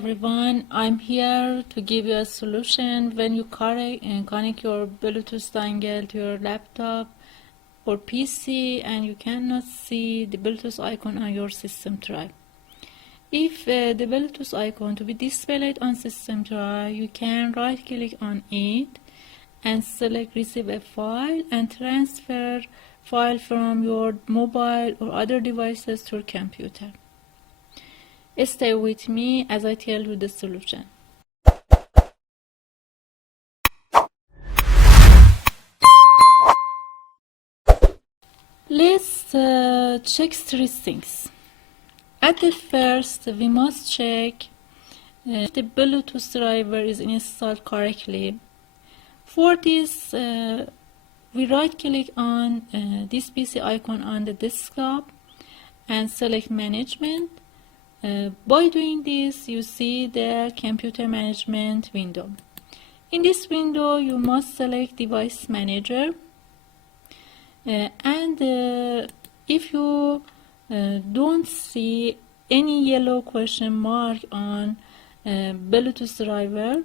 everyone, I'm here to give you a solution when you connect your Bluetooth dongle to your laptop or PC and you cannot see the Bluetooth icon on your system tray. If the Bluetooth icon to be displayed on system tray, you can right click on it and select receive a file and transfer file from your mobile or other devices to your computer. Stay with me as I tell you the solution. Let's check three things. At the first, we must check if the Bluetooth driver is installed correctly. For this, we right click on this PC icon on the desktop and select management. By doing this, you see the computer management window. In this window, you must select device manager, and if you don't see any yellow question mark on Bluetooth driver,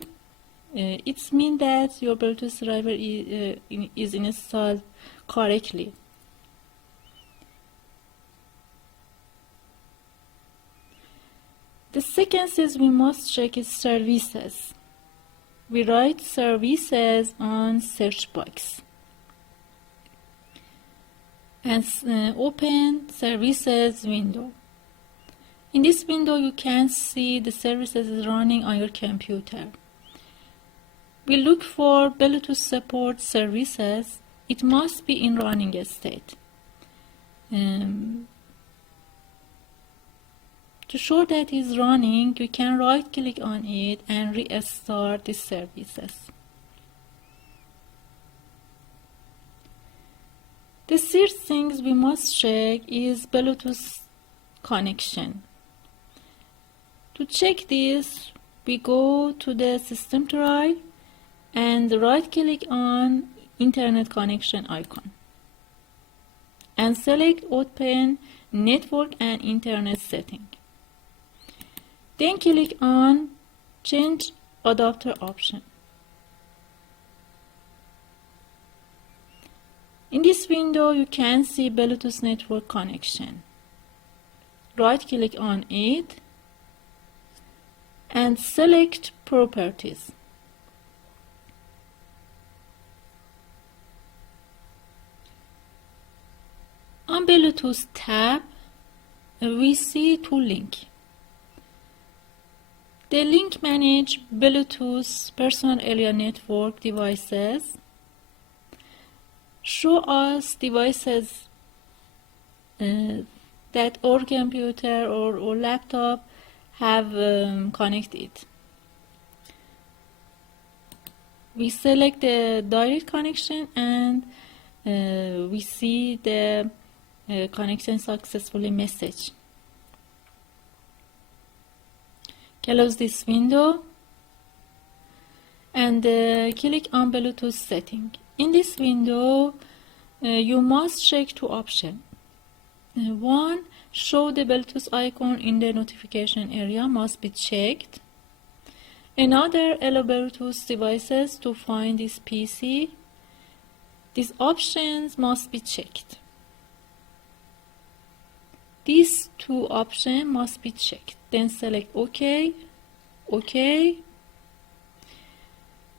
it means that your Bluetooth driver is installed correctly. The second is we must check its services. We write services on search box and open services window. In this window you can see the services running on your computer. We look for Bluetooth support services. It must be in running state. To show that it is running, you can right click on it and restart the services. The third thing we must check is Bluetooth connection. To check this, we go to the system tray and right click on internet connection icon and select open network and internet setting. Then click on change adapter option. In this window you can see Bluetooth network connection. Right click on it and select properties. On Bluetooth tab we see two links. The link manage Bluetooth personal area network devices. Show us devices that our computer or laptop have connected. We select the direct connection and we see the connection successfully message. Close this window and click on Bluetooth setting. In this window, you must check two options. One, show the Bluetooth icon in the notification area must be checked. Another, allow Bluetooth devices to find this PC. These options must be checked. These two options must be checked. Then select OK, OK.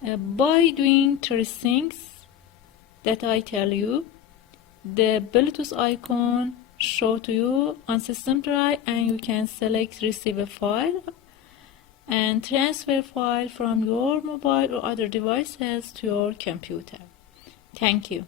By doing three things that I tell you, the Bluetooth icon show to you on system tray and you can select receive a file and transfer file from your mobile or other devices to your computer. Thank you.